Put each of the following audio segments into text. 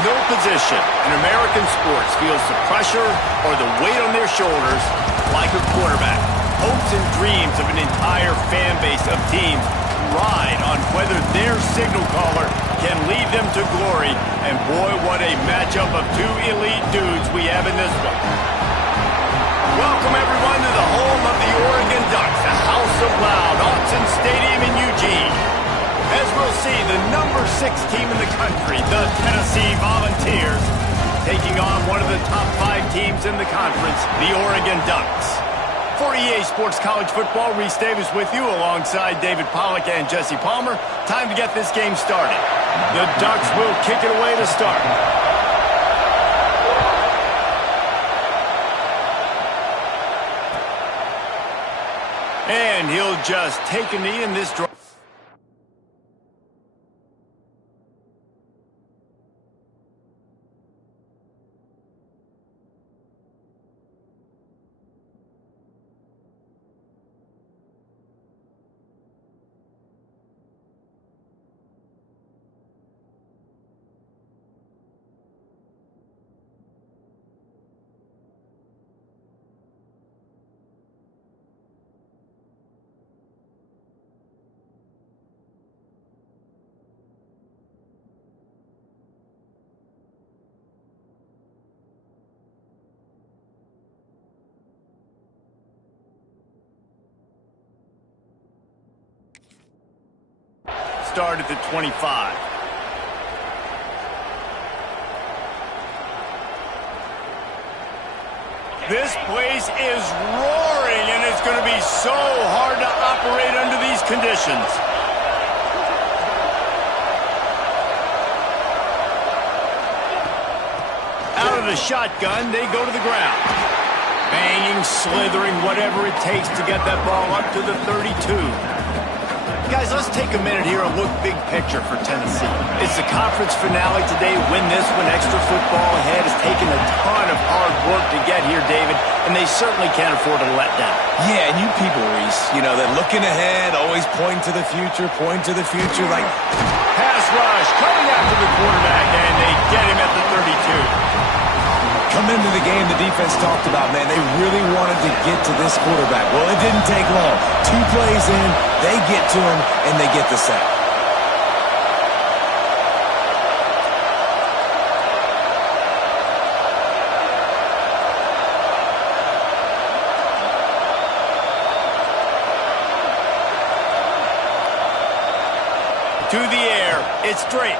No position in American sports feels the pressure or the weight on their shoulders like a quarterback. Hopes and dreams of an entire fan base of teams ride on whether their signal caller can lead them to glory. And boy, what a matchup of two elite dudes we have in this one. Welcome, everyone, to the home of the Oregon Ducks, the House of Loud, Autzen Stadium in Eugene. As we'll see, the number 6 team in the country, the Tennessee Volunteers, taking on one of the top 5 teams in the conference, the Oregon Ducks. For EA Sports College Football, Reese Davis with you alongside David Pollack and Jesse Palmer. Time to get this game started. The Ducks will kick it away to start. And he'll just take a knee in this drive. Start at the 25. This place is roaring, and it's going to be so hard to operate under these conditions. Out of the shotgun, they go to the ground. Banging, slithering, whatever it takes to get that ball up to the 32. Guys, let's take a minute here and look big picture for Tennessee. It's the conference finale today. Win this one. Extra football ahead. Has taken a ton of hard work to get here, David, and they certainly can't afford to let down. Yeah, and you people, Reese, you know, that looking ahead, always point to the future, like... Pass rush, coming after the quarterback, and they get him at the 32. Come into the game, the defense talked about, man, they really wanted to get to this quarterback. Well, it didn't take long. 2 plays in, they get to him, and they get the sack. To the air, it's Drake.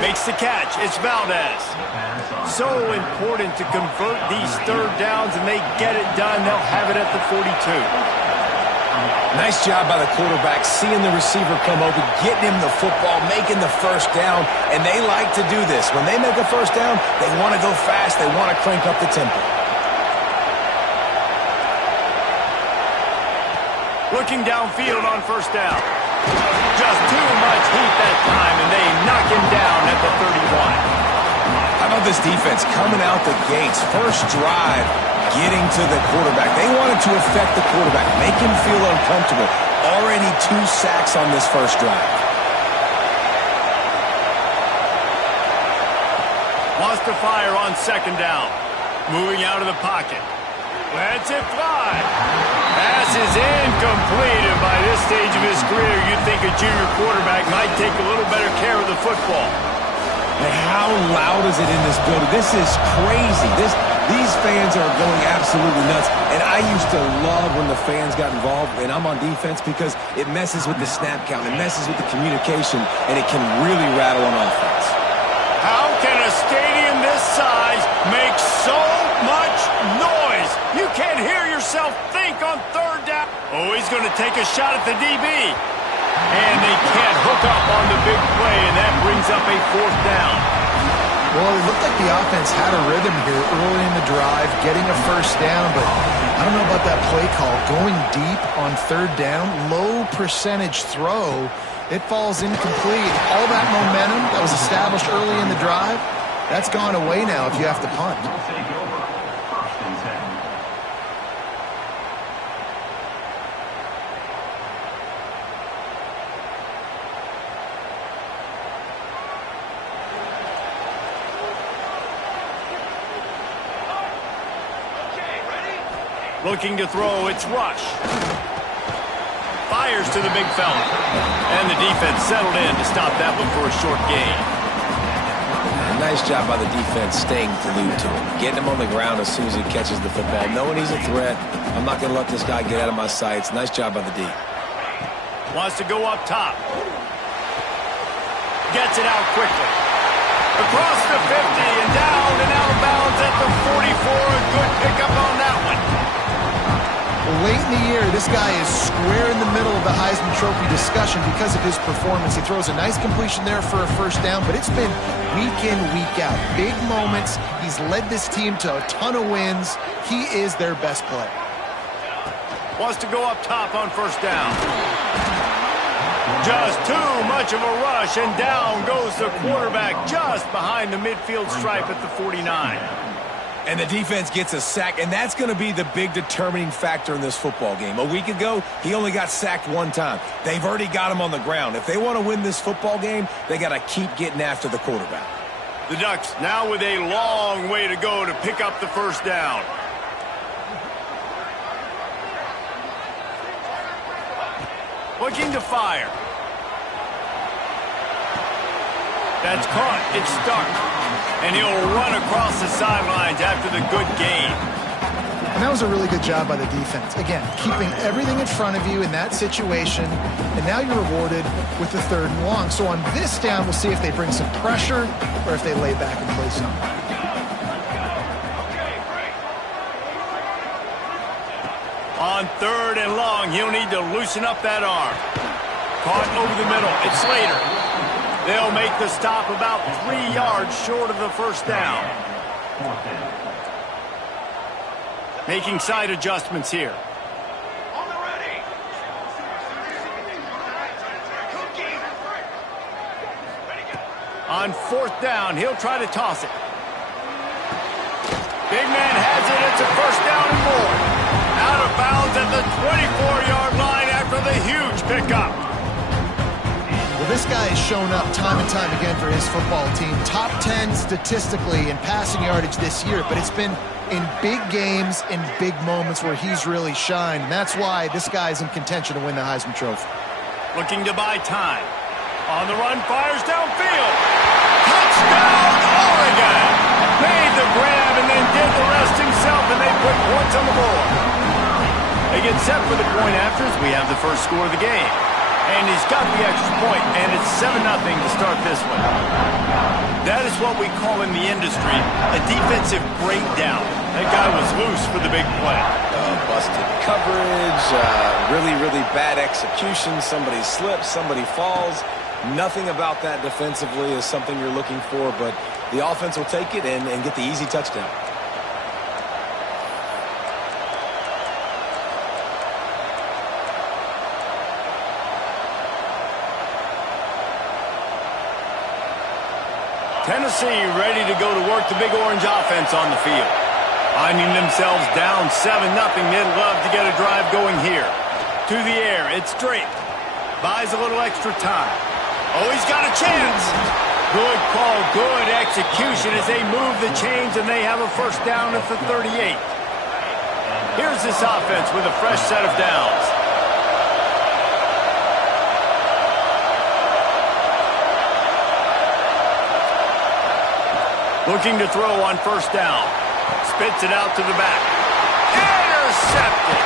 Makes the catch. It's Valdez. So important to convert these third downs, and they get it done. They'll have it at the 42. Nice job by the quarterback, seeing the receiver come open, getting him the football, making the first down, and they like to do this. When they make a first down, they want to go fast. They want to crank up the tempo. Looking downfield on first down. Just too much heat that time, and they knock him down at the 31. How about this defense coming out the gates? First drive, getting to the quarterback. They wanted to affect the quarterback, make him feel uncomfortable. Already 2 sacks on this first drive. Wants to fire on second down. Moving out of the pocket. Lets it fly. Pass is incomplete, and by this stage of his career, you'd think a junior quarterback might take a little better care of the football. And how loud is it in this building? This is crazy. These fans are going absolutely nuts. And I used to love when the fans got involved, and I'm on defense, because it messes with the snap count, it messes with the communication, and it can really rattle on offense. How can a stadium this size make so much noise? You can't hear yourself think on third down. Oh, he's going to take a shot at the DB. And they can't hook up on the big play, and that brings up a 4th down. Well, it looked like the offense had a rhythm here early in the drive, getting a first down, but I don't know about that play call. Going deep on third down, low percentage throw, it falls incomplete. All that momentum that was established early in the drive, that's gone away now if you have to punt. Looking to throw, it's Rush. Fires to the big fella. And the defense settled in to stop that one for a short gain. Nice job by the defense staying glued to him. Getting him on the ground as soon as he catches the football. Knowing he's a threat, I'm not going to let this guy get out of my sights. Nice job by the D. Wants to go up top. Gets it out quickly. Across the 50 and down and out of bounds at the 44. A good pickup on that one. Late in the year, this guy is square in the middle of the Heisman Trophy discussion because of his performance. He throws a nice completion there for a first down, but it's been week in, week out. Big moments. He's led this team to a ton of wins. He is their best player. Wants to go up top on first down. Just too much of a rush, and down goes the quarterback just behind the midfield stripe at the 49. And the defense gets a sack, and that's going to be the big determining factor in this football game. A week ago, he only got sacked one time. They've already got him on the ground. If they want to win this football game, they got to keep getting after the quarterback. The Ducks now with a long way to go to pick up the first down. Looking to fire. That's caught. It's stuck. And he'll run across the sidelines after the good gain. And that was a really good job by the defense. Again, keeping everything in front of you in that situation. And now you're rewarded with the 3rd and long. So on this down, we'll see if they bring some pressure or if they lay back and play some. On 3rd and long, he'll need to loosen up that arm. Caught over the middle. It's Slater. They'll make the stop about 3 yards short of the first down. Making side adjustments here. On 4th down, he'll try to toss it. Big man has it. It's a first down and more. Out of bounds at the 24-yard line after the huge pickup. Well, this guy has shown up time and time again for his football team. Top 10 statistically in passing yardage this year, but it's been in big games, in big moments where he's really shined. And that's why this guy is in contention to win the Heisman Trophy. Looking to buy time. On the run, fires downfield. Touchdown, Oregon! Made the grab and then did the rest himself, and they put points on the board. They get set for the point after as we have the first score of the game. And he's got the extra point, and it's 7-0 to start this one. That is what we call in the industry a defensive breakdown. That guy was loose for the big play. Busted coverage, really, really bad execution. Somebody slips, somebody falls. Nothing about that defensively is something you're looking for, but the offense will take it and get the easy touchdown. Tennessee ready to go to work the Big Orange offense on the field. Finding themselves down 7-0, they'd love to get a drive going here. To the air, it's Drake. Buys a little extra time. Oh, he's got a chance. Good call, good execution as they move the chains and they have a first down at the 38. Here's this offense with a fresh set of downs. Looking to throw on first down. Spits it out to the back. Intercepted.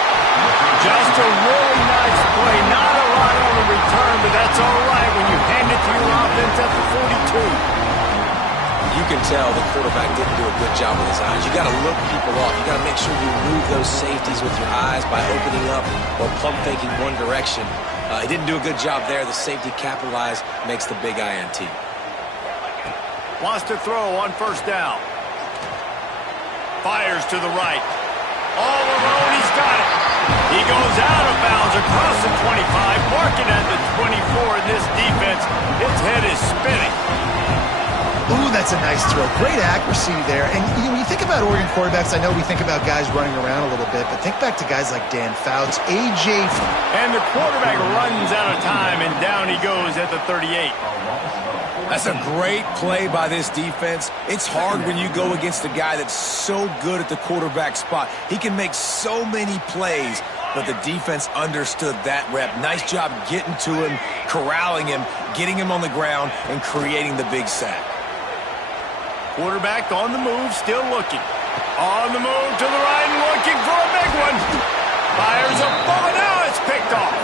Just a really nice play. Not a lot on the return, but that's all right when you hand it to your offense at the 42. You can tell the quarterback didn't do a good job with his eyes. You got to look people off. You got to make sure you move those safeties with your eyes by opening up or pump faking one direction. He didn't do a good job there. The safety capitalized, makes the big INT. Wants to throw on first down. Fires to the right. All alone, he's got it. He goes out of bounds across the 25, marking at the 24 in this defense. His head is spinning. Ooh, that That's a nice throw. Great accuracy there. And when you think about Oregon quarterbacks, I know we think about guys running around a little bit, but think back to guys like Dan Fouts, A.J. And the quarterback runs out of time, and down he goes at the 38. That's a great play by this defense. It's hard when you go against a guy that's so good at the quarterback spot. He can make so many plays, but the defense understood that rep. Nice job getting to him, corralling him, getting him on the ground, and creating the big sack. Quarterback on the move, still looking. On the move to the right and looking for a big one. Fires a ball, now it's picked off.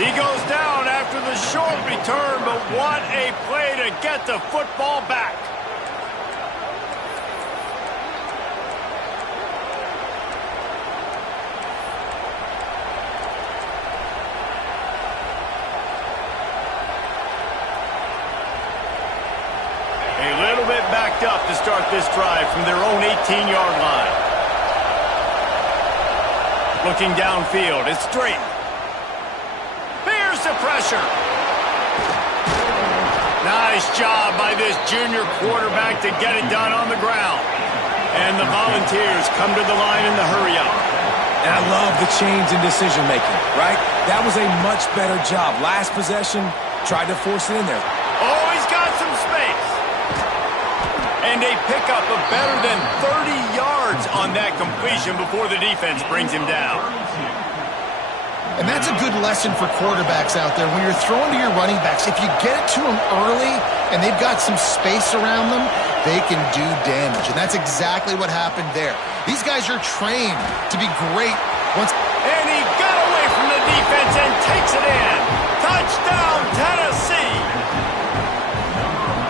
He goes down after the short return, but what a play to get the football back. A little bit backed up to start this drive from their own 18-yard line. Looking downfield, it's straight. Here's the pressure. Nice job by this junior quarterback to get it done on the ground. And the Volunteers come to the line in the hurry-up. And I love the change in decision-making, right? That was a much better job. Last possession, tried to force it in there. Oh, he's got some space. And a pickup of better than 30 yards on that completion before the defense brings him down. And that's a good lesson for quarterbacks out there. When you're throwing to your running backs, if you get it to them early and they've got some space around them, they can do damage. And that's exactly what happened there. These guys are trained to be great. And he got away from the defense and takes it in. Touchdown, Tennessee!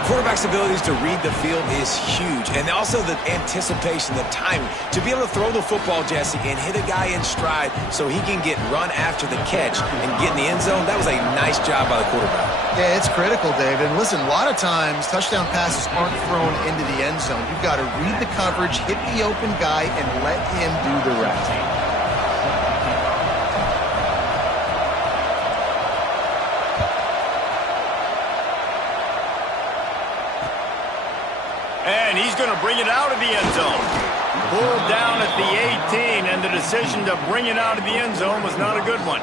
Quarterback's abilities to read the field is huge, and also the anticipation, the timing. To be able to throw the football, Jesse, and hit a guy in stride so he can get run after the catch and get in the end zone, that was a nice job by the quarterback. Yeah, it's critical, David. And listen, a lot of times touchdown passes aren't thrown into the end zone. You've got to read the coverage, hit the open guy, and let him do the rest. And he's going to bring it out of the end zone. Pulled down at the 18, and the decision to bring it out of the end zone was not a good one.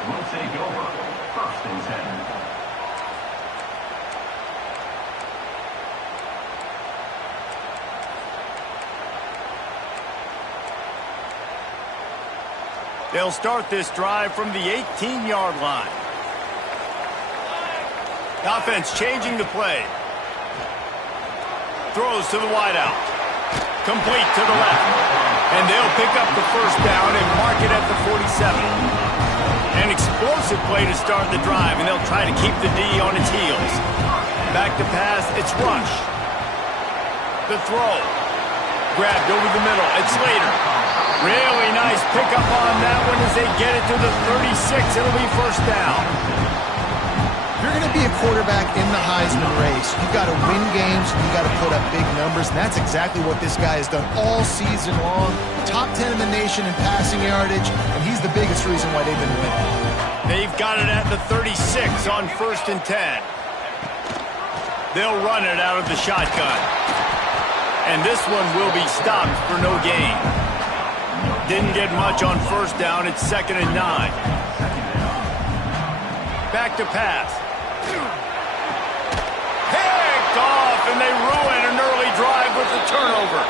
They'll start this drive from the 18-yard line. The offense changing the play. Throws to the wideout. Complete to the left. And they'll pick up the first down and mark it at the 47. An explosive play to start the drive, and they'll try to keep the D on its heels. Back to pass, it's Rush. The throw. Grabbed over the middle, it's Slater. Really nice pickup on that one as they get it to the 36. It'll be first down. If you're going to be a quarterback in the Heisman race, you've got to win games, you've got to put up big numbers, and that's exactly what this guy has done all season long. Top 10 in the nation in passing yardage, and he's the biggest reason why they've been winning. They've got it at the 36 on 1st and 10. They'll run it out of the shotgun. And this one will be stopped for no gain. Didn't get much on first down. It's 2nd and 9. Back to pass. Picked off, and they ruin an early drive with the turnover.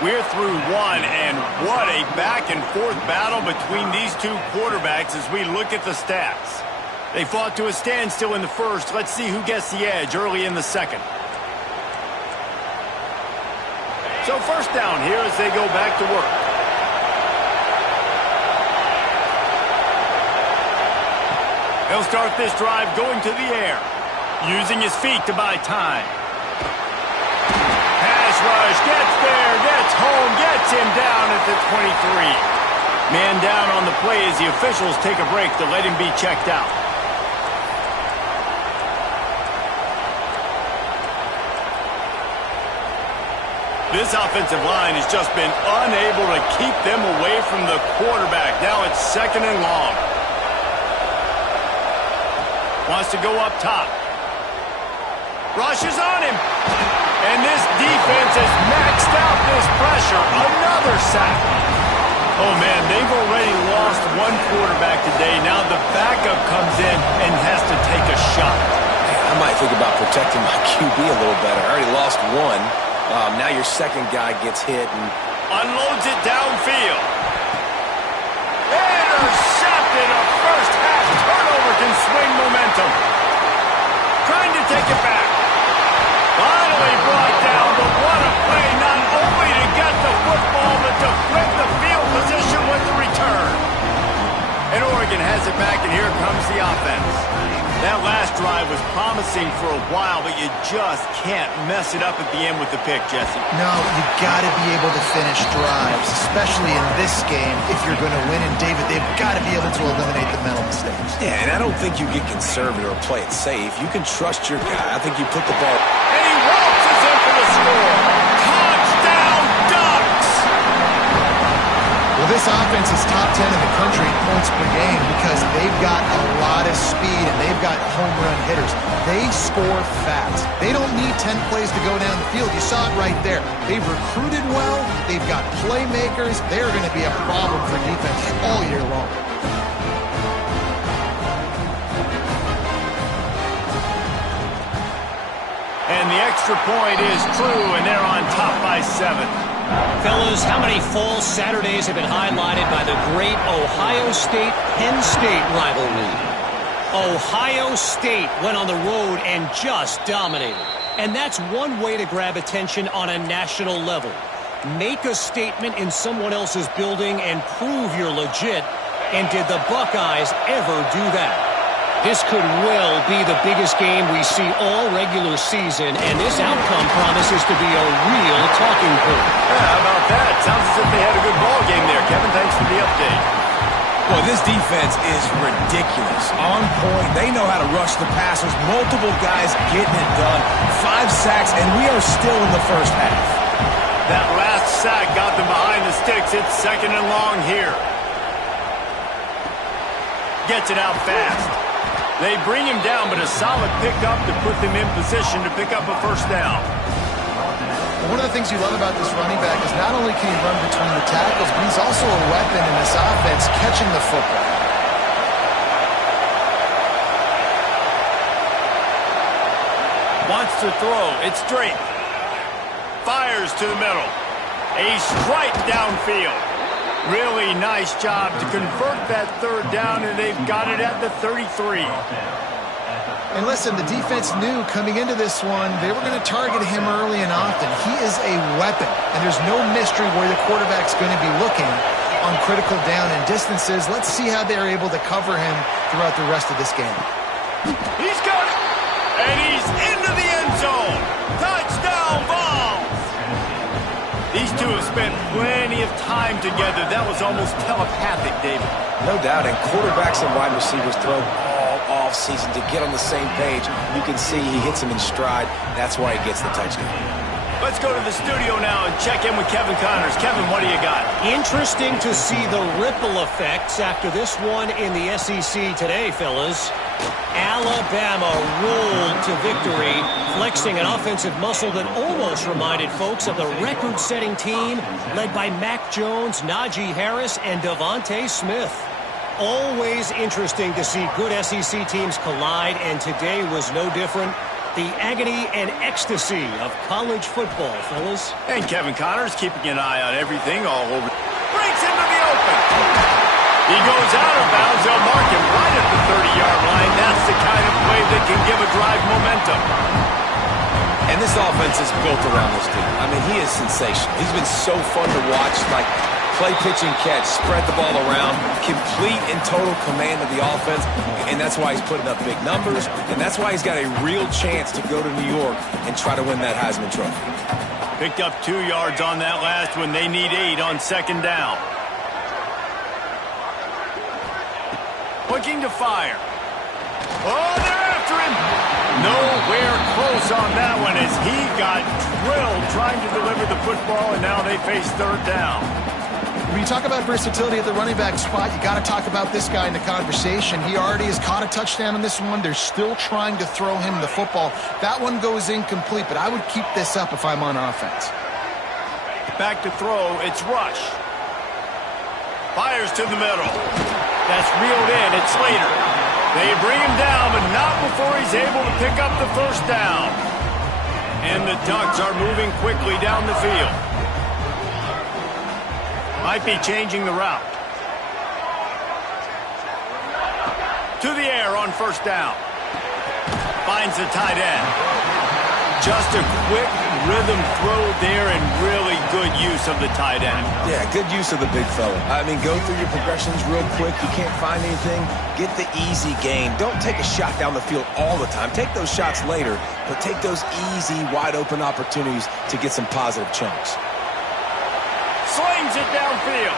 We're through one, and what a back-and-forth battle between these two quarterbacks as we look at the stats. They fought to a standstill in the first. Let's see who gets the edge early in the second. So first down here as they go back to work. He'll start this drive going to the air, using his feet to buy time. Pass rush, gets there, gets home, gets him down at the 23. Man down on the play as the officials take a break to let him be checked out. This offensive line has just been unable to keep them away from the quarterback. Now it's 2nd and long. Wants to go up top. Rushes on him. And this defense has maxed out this pressure. Another sack. Oh, man, they've already lost one quarterback today. Now the backup comes in and has to take a shot. I might think about protecting my QB a little better. I already lost one. Now your second guy gets hit and unloads it downfield. Intercepted. A first half turnover can swing momentum. Trying to take it back. Finally brought down, but what a play, not only to get the football, but to flip the field position with the return. And Oregon has it back, and here comes the offense. That last drive was promising for a while, but you just can't mess it up at the end with the pick, Jesse. No, you got to be able to finish drives, especially in this game. If you're going to win, and David, they've got to be able to eliminate the mental mistakes. yeah, and I don't think you get conservative or play it safe. You can trust your guy. I think you put the ball. And he waltzes in for the score. Touchdown, Ducks! Well, this offense is top 10 in the country in points per game because they've got a lot of speed and they've got home run hitters. They score fast. They don't need 10 plays to go down the field. You saw it right there. They've recruited well. They've got playmakers. They're going to be a problem for defense all year long. And the extra point is true, and they're on top by 7. Fellas, how many fall Saturdays have been highlighted by the great Ohio State-Penn State rivalry? Ohio State went on the road and just dominated. And that's one way to grab attention on a national level. Make a statement in someone else's building and prove you're legit. And did the Buckeyes ever do that? This could well be the biggest game we see all regular season, and this outcome promises to be a real talking point. Yeah, how about that? Sounds as if they had a good ball game there. Kevin, thanks for the update. Well, this defense is ridiculous. On point. They know how to rush the passers. Multiple guys getting it done. 5 sacks, and we are still in the first half. That last sack got them behind the sticks. It's 2nd and long here. Gets it out fast. They bring him down, but a solid pickup to put them in position to pick up a first down. One of the things you love about this running back is not only can he run between the tackles, but he's also a weapon in this offense catching the football. Wants to throw. It's straight. Fires to the middle. A strike downfield. Really nice job to convert that 3rd down, and they've got it at the 33. And listen, the defense knew coming into this one, they were going to target him early and often. He is a weapon, and there's no mystery where the quarterback's going to be looking on critical down and distances. Let's see how they're able to cover him throughout the rest of this game. He's got it, and he's into the end zone. Touchdown ball. These two have spent plenty of time together. That was almost telepathic, David. No doubt, and quarterbacks and wide receivers throw all offseason to get on the same page. You can see he hits him in stride. That's why he gets the touchdown. Let's go to the studio now and check in with Kevin Connors. Kevin, what do you got? Interesting to see the ripple effects after this one in the SEC today, fellas. Alabama rolled to victory, flexing an offensive muscle that almost reminded folks of the record-setting team led by Mac Jones, Najee Harris, and Devontae Smith. Always interesting to see good SEC teams collide, and today was no different. The agony and ecstasy of college football, fellas. And Kevin Connors keeping an eye on everything all over. Breaks into the open. He goes out of bounds. They'll mark him right at the 30-yard line. That's the kind of play that can give a drive momentum. And this offense is built around this dude. I mean, he is sensational. He's been so fun to watch. Like, play, pitch, and catch, spread the ball around, complete and total command of the offense, and that's why he's putting up big numbers, and that's why he's got a real chance to go to New York and try to win that Heisman Trophy. Picked up 2 yards on that last one. They need 8 on 2nd down. Looking to fire. Oh, they're after him. Nowhere close on that one as he got drilled trying to deliver the football, and now they face 3rd down. When you talk about versatility at the running back spot, you got to talk about this guy in the conversation. He already has caught a touchdown in this one. They're still trying to throw him the football. That one goes incomplete, but I would keep this up if I'm on offense. Back to throw, it's Rush. Fires to the middle. That's reeled in, it's Slater. They bring him down, but not before he's able to pick up the first down. And the Ducks are moving quickly down the field. Might be changing the route. To the air on first down. Finds the tight end. Just a quick rhythm throw there and really good use of the tight end. Yeah, good use of the big fella. I mean, go through your progressions real quick. You can't find anything. Get the easy gain. Don't take a shot down the field all the time. Take those shots later, but take those easy, wide-open opportunities to get some positive chunks. Slings it downfield.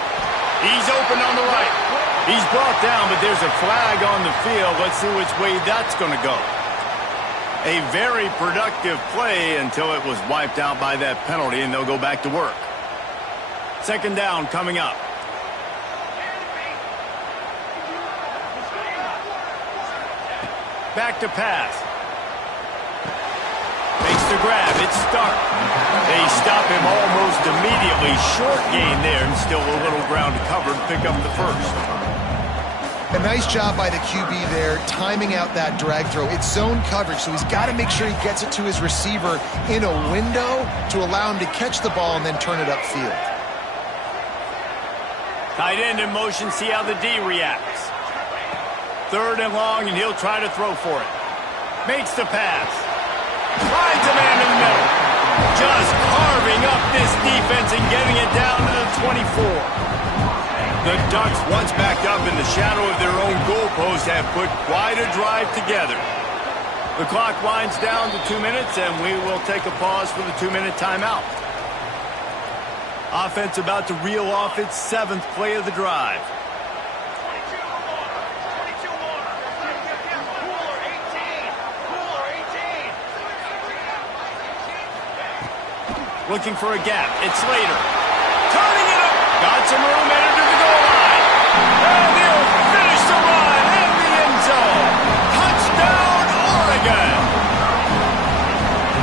He's open on the right. He's brought down, but there's a flag on the field. Let's see which way that's going to go. A very productive play until it was wiped out by that penalty, and they'll go back to work. Second down coming up. Back to pass. Makes the grab. It's Stark. They stop him almost immediately. Short gain there, and still a little ground to cover to pick up the first. A nice job by the QB there, timing out that drag throw. It's zone coverage, so he's got to make sure he gets it to his receiver in a window to allow him to catch the ball and then turn it upfield. Tight end in motion, see how the D reacts. Third and long, and he'll try to throw for it. Makes the pass. Finds a man in the middle. Just carving up this defense and getting it down to the 24. The Ducks, once back up in the shadow of their own goalpost, have put quite a drive together. The clock winds down to 2 minutes, and we will take a pause for the 2-minute timeout. Offense about to reel off its 7th play of the drive. Looking for a gap. It's Slater. Turning it up. Got some room, entered to the goal line. And he'll finish the run in the end zone. Touchdown, Oregon.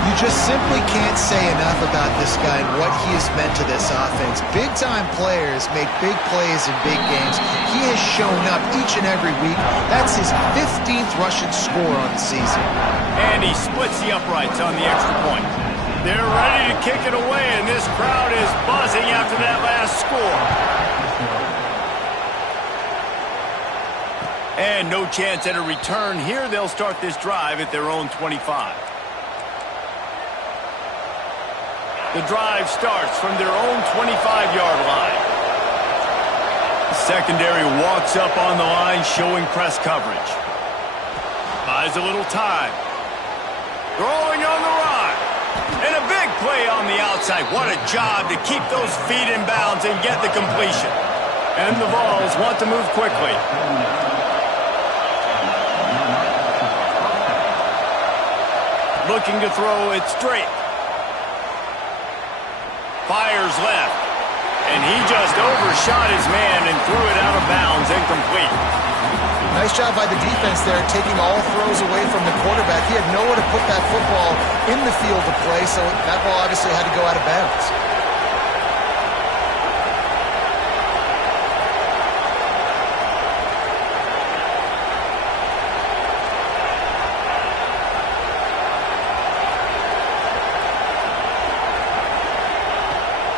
You just simply can't say enough about this guy and what he has meant to this offense. Big-time players make big plays in big games. He has shown up each and every week. That's his 15th rushing score on the season. And he splits the uprights on the extra point. They're ready to kick it away, and this crowd is buzzing after that last score. And no chance at a return here. They'll start this drive at their own 25. The drive starts from their own 25-yard line. The secondary walks up on the line, showing press coverage. Buys a little time. Throwing on the run. And a big play on the outside. What a job to keep those feet in bounds and get the completion. And the Vols want to move quickly. Looking to throw it straight. Fires left. And he just overshot his man and threw it out of bounds, incomplete. Nice job by the defense there, taking all throws away from the quarterback. He had nowhere to put that football in the field to play, so that ball obviously had to go out of bounds.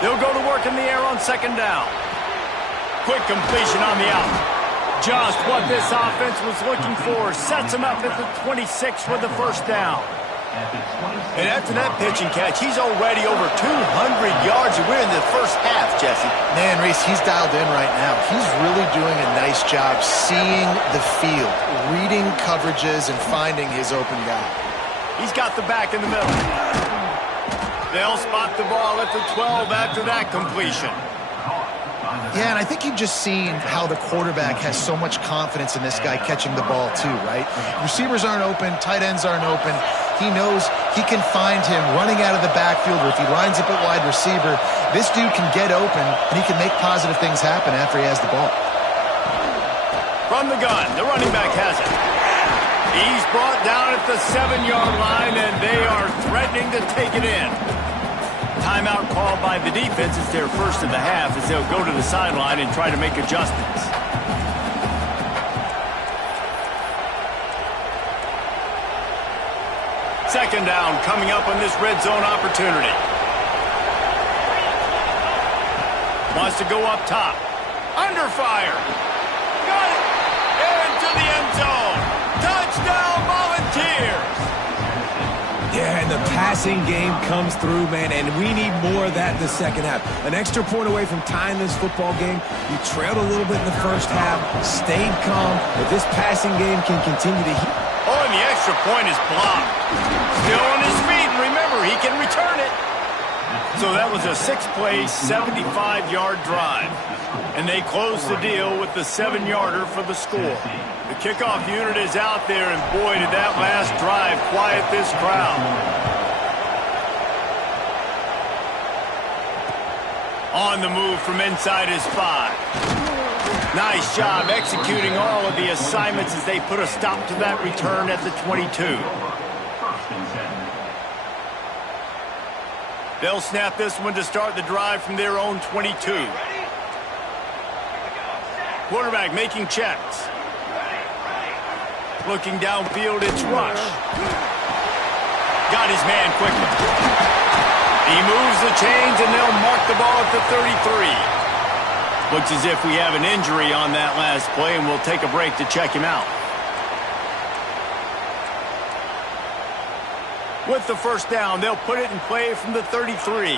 They'll go to work in the air on second down. Quick completion on the out. Just what this offense was looking for. Sets him up at the 26 for the first down. And after that pitch and catch, he's already over 200 yards. We're in the first half, Jesse. Man, Reese, he's dialed in right now. He's really doing a nice job seeing the field, reading coverages, and finding his open guy. He's got the back in the middle. They'll spot the ball at the 12 after that completion. Yeah, and I think you've just seen how the quarterback has so much confidence in this guy catching the ball too, right? Receivers aren't open, tight ends aren't open. He knows he can find him running out of the backfield, or if he lines up at wide receiver, this dude can get open, and he can make positive things happen after he has the ball. From the gun, the running back has it. He's brought down at the 7-yard line, and they are threatening to take it in. Timeout called by the defense. It's their first of the half as they'll go to the sideline and try to make adjustments. Second down coming up on this red zone opportunity. Wants to go up top. Under fire. Got it. Into the end zone. Touchdown, Volunteers. Yeah, and the passing game comes through, man, and we need more of that in the second half. An extra point away from tying this football game. You trailed a little bit in the first half, stayed calm, but this passing game can continue to heat. Oh, and the extra point is blocked. Still on his feet, and remember, he can return it. So that was a 6-play, 75-yard drive. And they close the deal with the 7-yarder for the score. The kickoff unit is out there, and boy, did that last drive quiet this crowd. On the move from inside his 5. Nice job executing all of the assignments as they put a stop to that return at the 22. They'll snap this one to start the drive from their own 22. Quarterback making checks. Looking downfield, it's Rush. Got his man quickly. He moves the chains, and they'll mark the ball at the 33. Looks as if we have an injury on that last play, and we'll take a break to check him out. With the first down, they'll put it in play from the 33.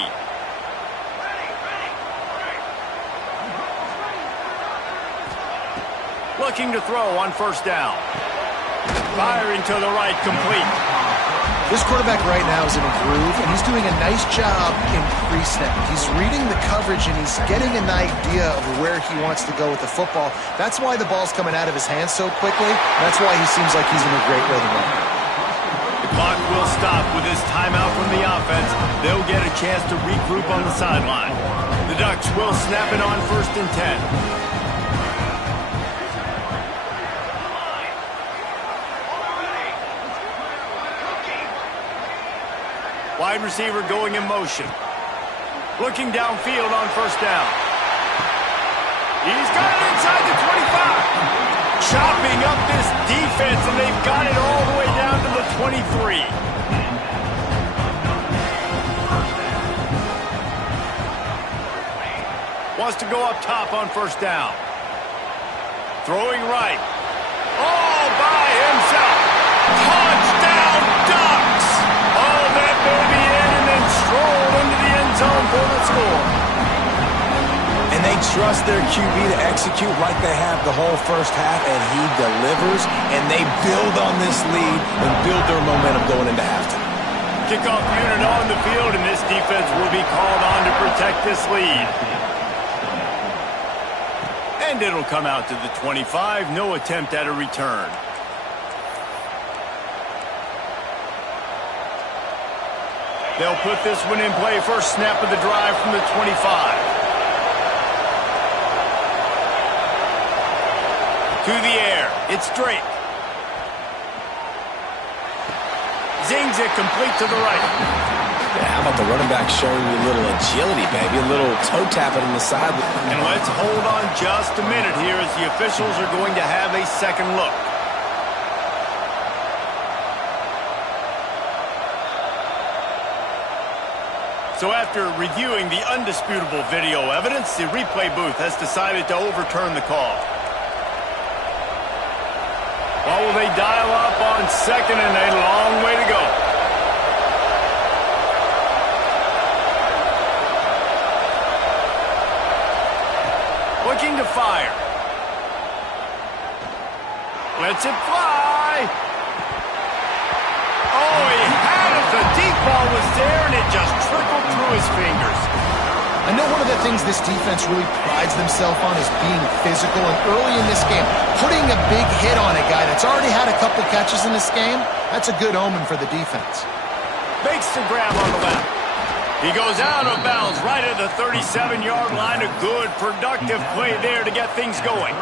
Looking to throw on first down. Firing to the right, complete. This quarterback right now is in a groove, and he's doing a nice job in pre-snap. He's reading the coverage, and he's getting an idea of where he wants to go with the football. That's why the ball's coming out of his hands so quickly. That's why he seems like he's in a great rhythm right now. The clock will stop with this timeout from the offense. They'll get a chance to regroup on the sideline. The Ducks will snap it on 1st and 10. Wide receiver going in motion. Looking downfield on first down. He's got it inside the 25. Chopping up this defense, and they've got it all the way down to the 23. Wants to go up top on first down. Throwing right. All by himself. Touchdown, Ducks! All that baby in, and then strolled into the end zone for the score. And they trust their QB to execute like they have the whole first half, and he delivers, and they build on this lead and build their momentum going into halftime. Kickoff unit on the field, and this defense will be called on to protect this lead. And it'll come out to the 25. No attempt at a return. They'll put this one in play. First snap of the drive from the 25. To the air. It's Drake. Zings it complete to the right. Yeah, how about the running back showing you a little agility, baby? A little toe tapping on the side. And let's hold on just a minute here as the officials are going to have a second look. So after reviewing the undisputable video evidence, the replay booth has decided to overturn the call. What will they dial up on second, and a long way to go? Looking to fire. Lets it fly. Oh, he had it. The deep ball was there, and it just trickled through his fingers. I know one of the things this defense really prides themselves on is being physical, and early in this game, putting a big hit on a guy that's already had a couple catches in this game, that's a good omen for the defense. Makes the grab on the left. He goes out of bounds right at the 37-yard line. A good, productive play there to get things going.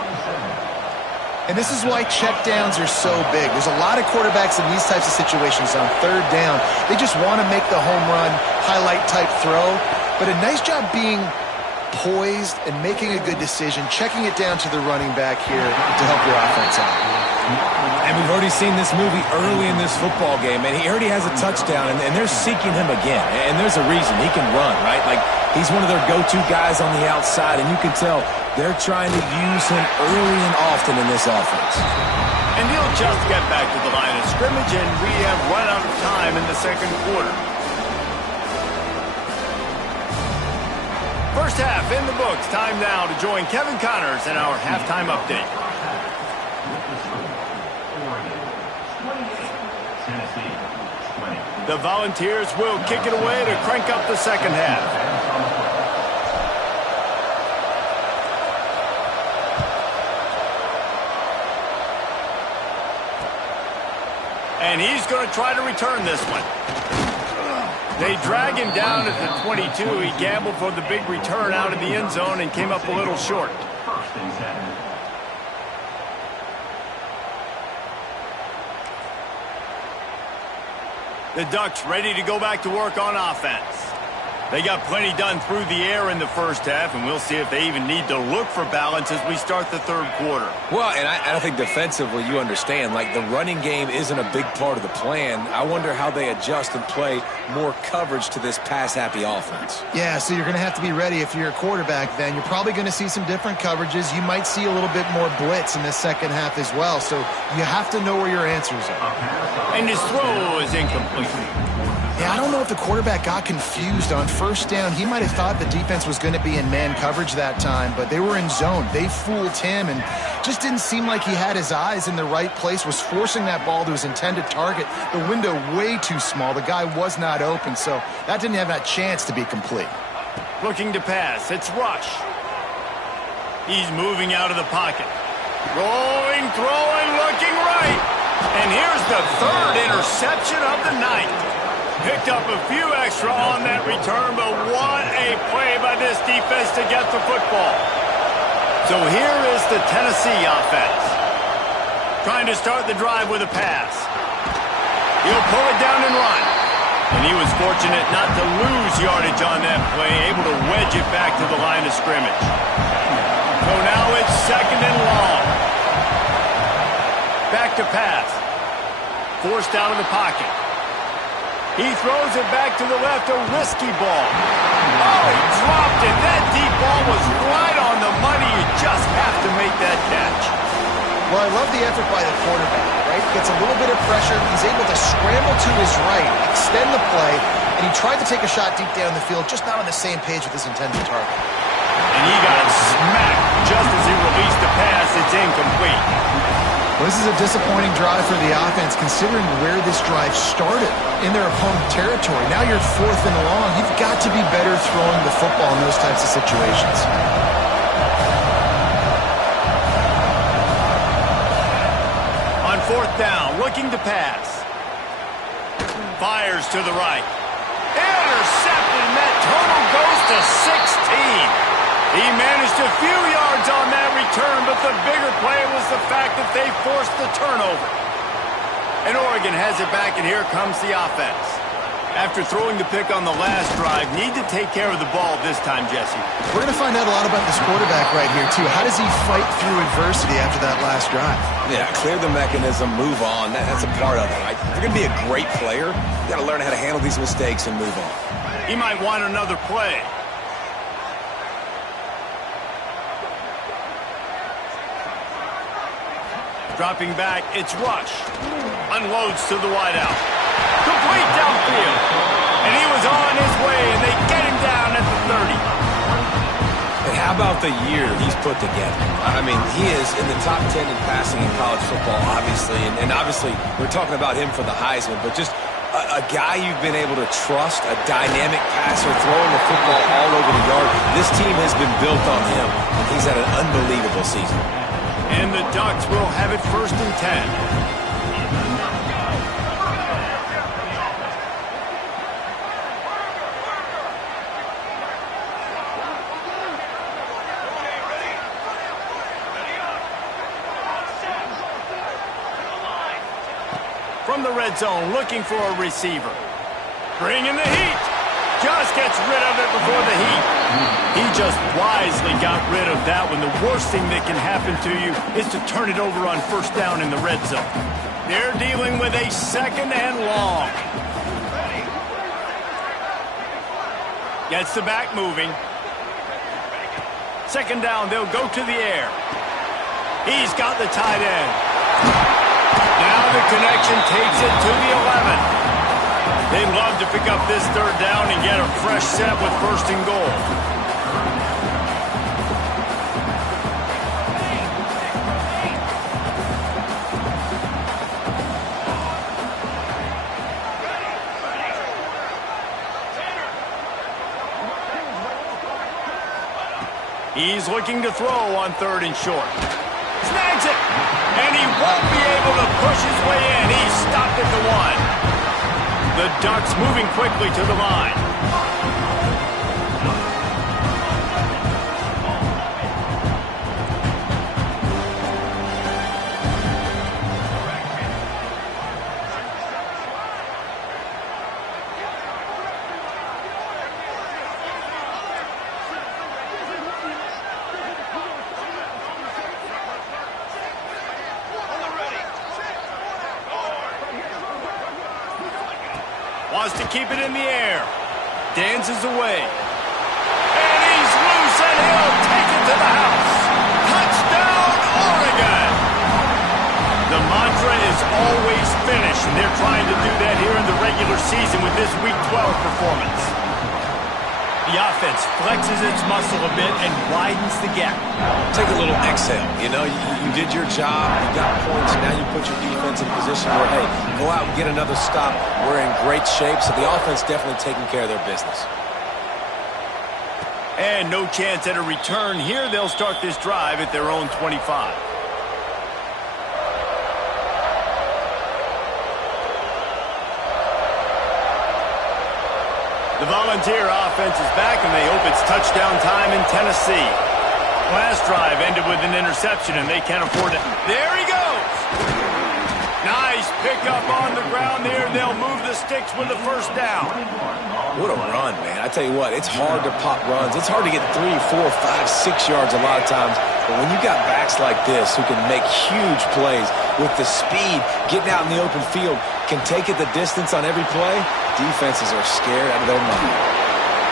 And this is why checkdowns are so big. There's a lot of quarterbacks in these types of situations on third down. They just want to make the home run, highlight-type throw. But a nice job being poised and making a good decision, checking it down to the running back here to help your offense out. And we've already seen this movie early in this football game, and he already has a touchdown, and they're seeking him again. And there's a reason. He can run, right? Like, he's one of their go-to guys on the outside, and you can tell they're trying to use him early and often in this offense. And he'll just get back to the line of scrimmage, and we have run out of time in the second quarter. First half in the books. Time now to join Kevin Connors in our halftime update. The Volunteers will kick it away to crank up the second half. And he's going to try to return this one. They drag him down at the 22. He gambled for the big return out of the end zone and came up a little short. The Ducks ready to go back to work on offense. They got plenty done through the air in the first half, and we'll see if they even need to look for balance as we start the third quarter. Well, and I think defensively, you understand, like the running game isn't a big part of the plan. I wonder how they adjust and play more coverage to this pass-happy offense. Yeah, so you're going to have to be ready if you're a quarterback then. You're probably going to see some different coverages. You might see a little bit more blitz in this second half as well, so you have to know where your answers are. And his throw is incomplete. Yeah, I don't know if the quarterback got confused on first down. He might have thought the defense was going to be in man coverage that time, but they were in zone. They fooled him and just didn't seem like he had his eyes in the right place, was forcing that ball to his intended target. The window way too small. The guy was not open, so that didn't have that chance to be complete. Looking to pass. It's Rush. He's moving out of the pocket. Rolling, throwing, looking right. And here's the third interception of the night. Picked up a few extra on that return, but what a play by this defense to get the football. So here is the Tennessee offense. Trying to start the drive with a pass. He'll pull it down and run. And he was fortunate not to lose yardage on that play, able to wedge it back to the line of scrimmage. So now it's second and long. Back to pass. Forced out of the pocket. He throws it back to the left, a risky ball. Oh, he dropped it. That deep ball was right on the money. You just have to make that catch. Well, I love the effort by the quarterback, right? Gets a little bit of pressure. He's able to scramble to his right, extend the play, and he tried to take a shot deep down the field, just not on the same page with his intended target. And he got smacked just as he released the pass. It's incomplete. Well, this is a disappointing drive for the offense, considering where this drive started in their opponent territory. Now you're fourth and long. You've got to be better throwing the football in those types of situations. On fourth down, looking to pass. Fires to the right. Intercepted, and that total goes to 16. He managed a few yards on that return, but the bigger play was the fact that they forced the turnover. And Oregon has it back, and here comes the offense. After throwing the pick on the last drive, need to take care of the ball this time, Jesse. We're going to find out a lot about this quarterback right here, too. How does he fight through adversity after that last drive? Yeah, clear the mechanism, move on. That's a part of it, right? If you're going to be a great player, you got to learn how to handle these mistakes and move on. He might want another play. Dropping back, it's Rush. Unloads to the wideout. Complete downfield. And he was on his way, and they get him down at the 30. And how about the year he's put together? I mean, he is in the top 10 in passing in college football, obviously. And obviously, we're talking about him for the Heisman, but just A guy you've been able to trust, a dynamic passer, throwing the football all over the yard. This team has been built on him, and he's had an unbelievable season. And the Ducks will have it 1st and 10. From the red zone, looking for a receiver. Bringing the heat. Just gets rid of it before the heat. He just wisely got rid of that one. The worst thing that can happen to you is to turn it over on 1st down in the red zone. They're dealing with a 2nd and long. Gets the back moving. 2nd down, they'll go to the air. He's got the tight end. Now the connection takes it to the 11. They'd love to pick up this 3rd down and get a fresh set with 1st and goal. He's looking to throw on 3rd and short. Snags it! And he won't be able to push his way in. He's stopped at the 1. The Ducks moving quickly to the line. Wants to keep it in the air. Dances away. And he's loose, and he'll take it to the house. Touchdown, Oregon! The mantra is always finish, and they're trying to do that here in the regular season with this Week 12 performance. The offense flexes its muscle a bit and widens the gap. Take a little exhale. You know, you did your job. You got points. Now you put your defense in a position where, hey, go out and get another stop. We're in great shape, so the offense definitely taking care of their business. And no chance at a return here. They'll start this drive at their own 25. The Volunteer offense is back, and they hope it's touchdown time in Tennessee. Last drive ended with an interception, and they can't afford it. There he goes! Nice pickup on the ground there. They'll move the sticks with the 1st down. What a run, man. I tell you what, it's hard to pop runs. It's hard to get 3, 4, 5, 6 yards a lot of times. But when you got backs like this who can make huge plays with the speed, getting out in the open field, can take it the distance on every play, defenses are scared out of their mind.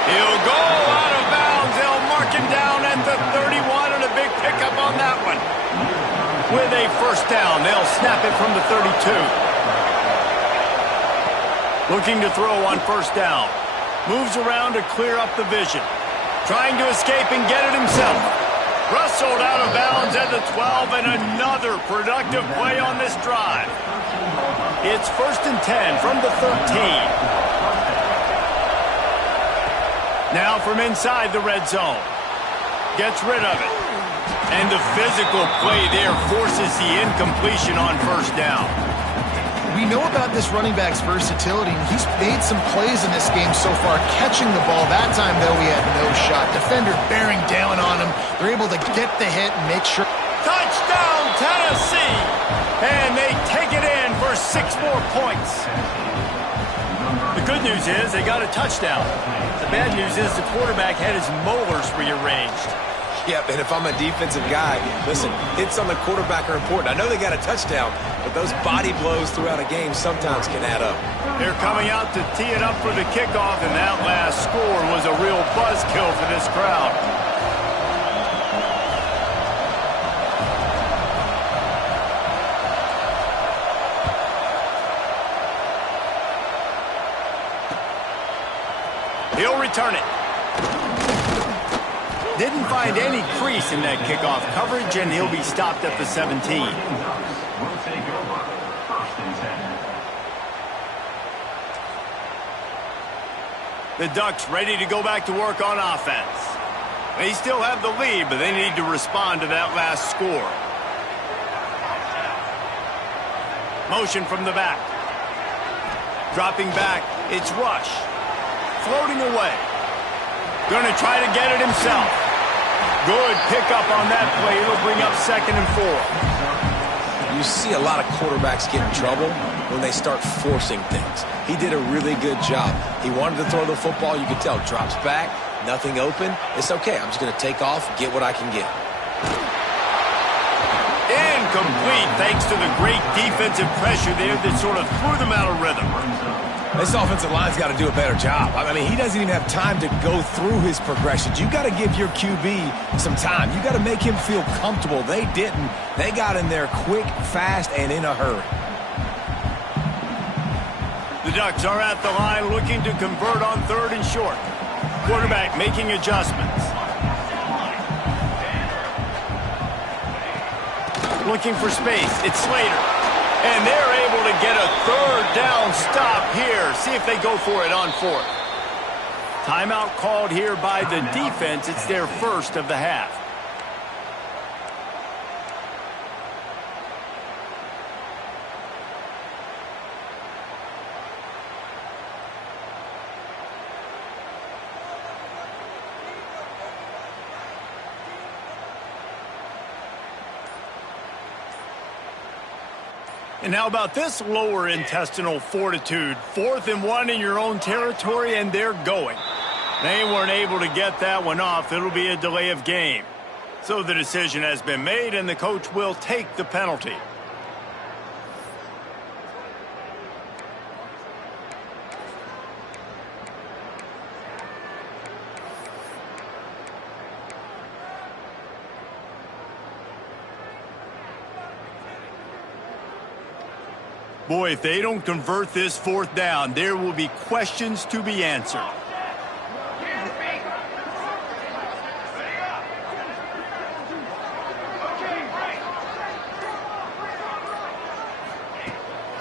He'll go out of bounds. They'll mark him down at the 31, and a big pickup on that one. With a 1st down, they'll snap it from the 32. Looking to throw on 1st down. Moves around to clear up the vision. Trying to escape and get it himself. Rustled out of bounds at the 12, and another productive play on this drive. It's 1st and 10 from the 13. Now from inside the red zone. Gets rid of it. And the physical play there forces the incompletion on 1st down. We know about this running back's versatility, and he's made some plays in this game so far, catching the ball. That time, though, he had no shot. Defender bearing down on him. They're able to get the hit and make sure. Touchdown, Tennessee! And they take it in for 6 more points. The good news is they got a touchdown. The bad news is the quarterback had his molars rearranged. Yeah, and if I'm a defensive guy, listen, hits on the quarterback are important. I know they got a touchdown, but those body blows throughout a game sometimes can add up. They're coming out to tee it up for the kickoff, and that last score was a real buzzkill for this crowd. He'll return it. Didn't find any crease in that kickoff coverage, and he'll be stopped at the 17. The Ducks ready to go back to work on offense. They still have the lead, but they need to respond to that last score. Motion from the back. Dropping back, it's Rush. Floating away. Gonna try to get it himself. Good pickup on that play. It'll bring up 2nd and 4. You see a lot of quarterbacks get in trouble when they start forcing things. He did a really good job. He wanted to throw the football. You could tell. Drops back, nothing open. It's okay. I'm just going to take off, get what I can get. Incomplete, thanks to the great defensive pressure there that sort of threw them out of rhythm. This offensive line's got to do a better job. I mean, he doesn't even have time to go through his progressions. You got to give your QB some time. You got to make him feel comfortable. They didn't. They got in there quick, fast, and in a hurry. The Ducks are at the line looking to convert on 3rd and short. Quarterback making adjustments. Looking for space. It's Slater. And they're able to get a 3rd down stop here. See if they go for it on 4th. Timeout called here by the defense. It's their first of the half. And how about this lower intestinal fortitude? 4th and 1 in your own territory, and they're going. They weren't able to get that one off. It'll be a delay of game. So the decision has been made, and the coach will take the penalty. Boy, if they don't convert this 4th down, there will be questions to be answered.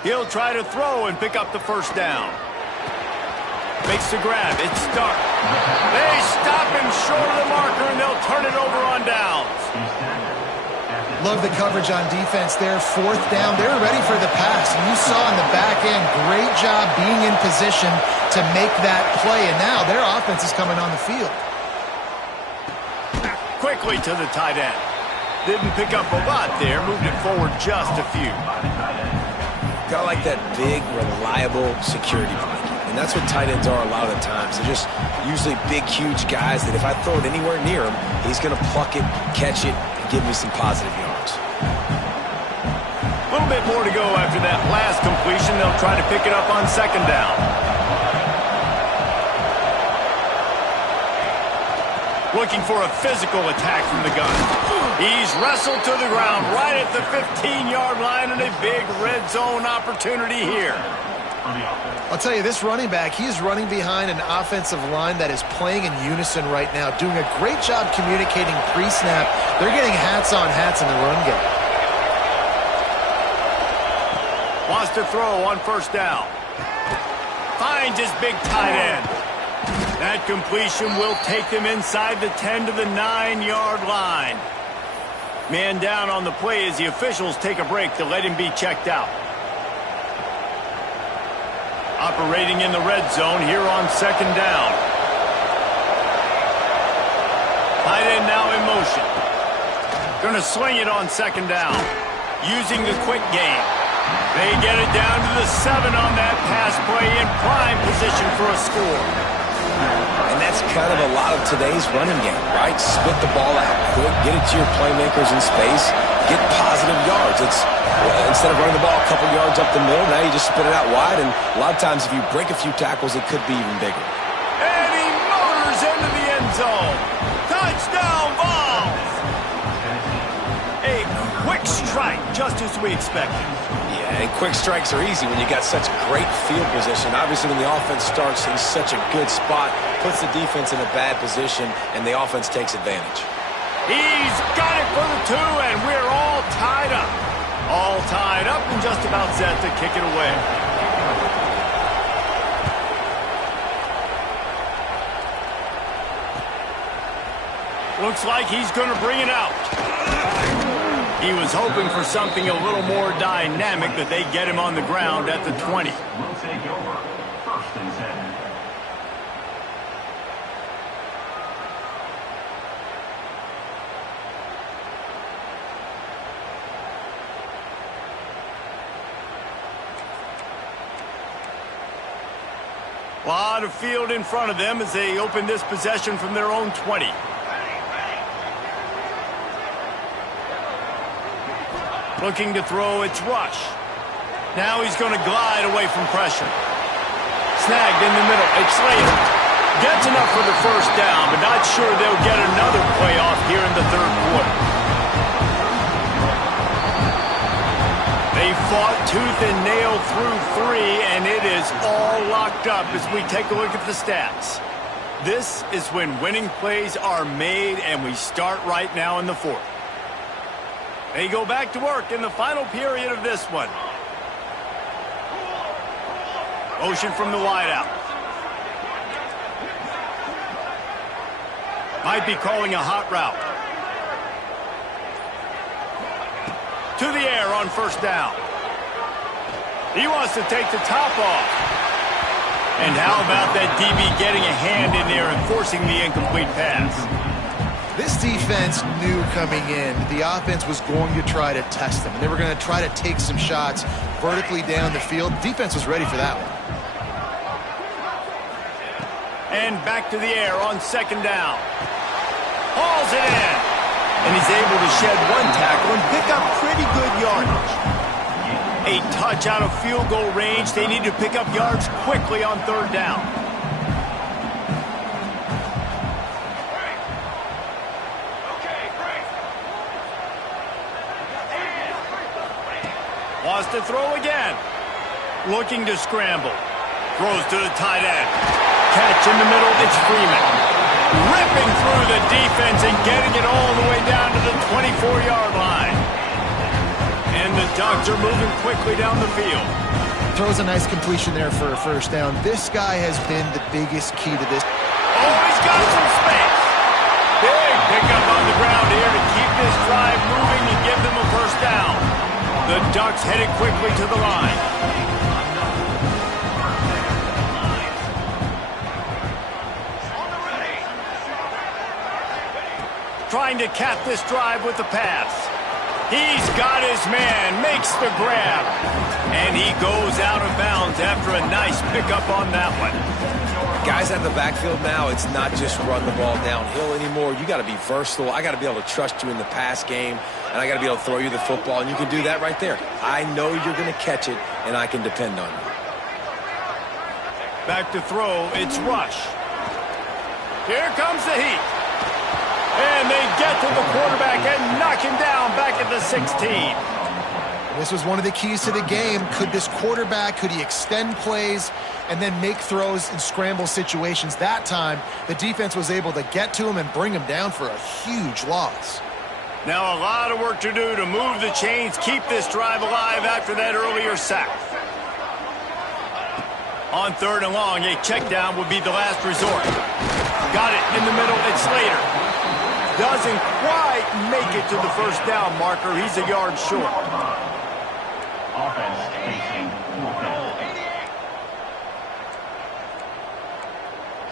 He'll try to throw and pick up the 1st down. Makes the grab. It's Stark. They stop him short of the marker, and they'll turn it over on downs. Love the coverage on defense there. 4th down. They're ready for the pass. And you saw in the back end, great job being in position to make that play. And now their offense is coming on the field. Quickly to the tight end. Didn't pick up a lot there. Moved it forward just a few. Got like that big, reliable security blanket. And that's what tight ends are a lot of the times. They're just usually big, huge guys that if I throw it anywhere near him, he's going to pluck it, catch it, and give me some positive yards. A little bit more to go after that last completion. They'll try to pick it up on 2nd down. Looking for a physical attack from the gun. He's wrestled to the ground right at the 15-yard line, and a big red zone opportunity here. I'll tell you, this running back, he is running behind an offensive line that is playing in unison right now, doing a great job communicating pre-snap. They're getting hats on hats in the run game. Wants to throw on 1st down. Finds his big tight end. That completion will take them inside the 10 to the 9-yard line. Man down on the play as the officials take a break to let him be checked out. Operating in the red zone here on 2nd down. Tight end now in motion. Going to sling it on 2nd down. Using the quick game. They get it down to the 7 on that pass play in prime position for a score. And that's kind of a lot of today's running game, right? Spit the ball out quick, get it to your playmakers in space, get positive yards. It's instead of running the ball a couple yards up the middle, now you just spit it out wide, and a lot of times if you break a few tackles, it could be even bigger. And he motors into the end zone. Touchdown, Vols! A quick strike, just as we expected. Yeah, and quick strikes are easy when you got such great field position. Obviously, when the offense starts in such a good spot, puts the defense in a bad position, and the offense takes advantage. He's got it for the 2, and we're all tied up. All tied up and just about set to kick it away. Looks like he's going to bring it out. He was hoping for something a little more dynamic, that they get him on the ground at the 20. We'll take over. First and 10. A lot of field in front of them as they open this possession from their own 20. Looking to throw, it's Rush. Now he's going to glide away from pressure. Snagged in the middle, it's Slater. Gets enough for the first down, but not sure they'll get another play off here in the third quarter. They fought tooth and nail through 3, and it is all locked up as we take a look at the stats. This is when winning plays are made, and we start right now in the fourth. They go back to work in the final period of this one. Motion from the wideout. Might be calling a hot route. To the air on first down. He wants to take the top off. And how about that DB getting a hand in there and forcing the incomplete pass? This defense knew coming in the offense was going to try to test them. They were going to try to take some shots vertically down the field. Defense was ready for that one. And back to the air on second down. Hauls it in. And he's able to shed one tackle and pick up pretty good yardage. A touch out of field goal range. They need to pick up yards quickly on third down. Wants to throw again. Looking to scramble. Throws to the tight end. Catch in the middle, it's Freeman. Ripping through the defense and getting it all the way down to the 24-yard line. And the Ducks are moving quickly down the field. Throws a nice completion there for a first down. This guy has been the biggest key to this. Oh, he's got some space. Big pickup on the ground here to keep this drive moving and give them a first down. The Ducks headed quickly to the line. Trying to cap this drive with the pass. He's got his man, makes the grab, and he goes out of bounds after a nice pickup on that one. Guys out of the backfield now, it's not just run the ball downhill anymore. You got to be versatile. I got to be able to trust you in the pass game, and I got to be able to throw you the football, and you can do that right there. I know you're going to catch it, and I can depend on you. Back to throw, it's Rush. Here comes the heat. And they get to the quarterback and knock him down back at the 16. This was one of the keys to the game. Could this quarterback, could he extend plays and then make throws in scramble situations? That time, the defense was able to get to him and bring him down for a huge loss. Now a lot of work to do to move the chains, keep this drive alive after that earlier sack. On third and long, a check down would be the last resort. Got it in the middle, it's Slater. Doesn't quite make it to the first down marker. He's a yard short. Offense facing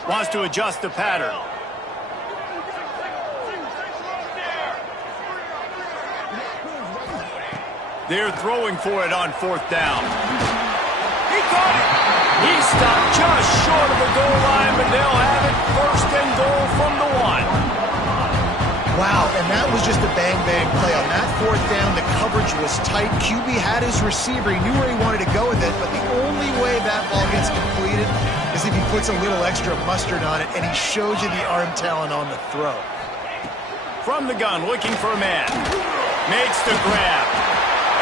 Wants to adjust the pattern. They're throwing for it on fourth down. He caught it. He stopped just short of the goal line, but they'll have it first and goal from the 1. Wow, and that was just a bang-bang play. On that fourth down, the coverage was tight. QB had his receiver. He knew where he wanted to go with it, but the only way that ball gets completed is if he puts a little extra mustard on it, and he shows you the arm talent on the throw. From the gun, looking for a man. Makes the grab.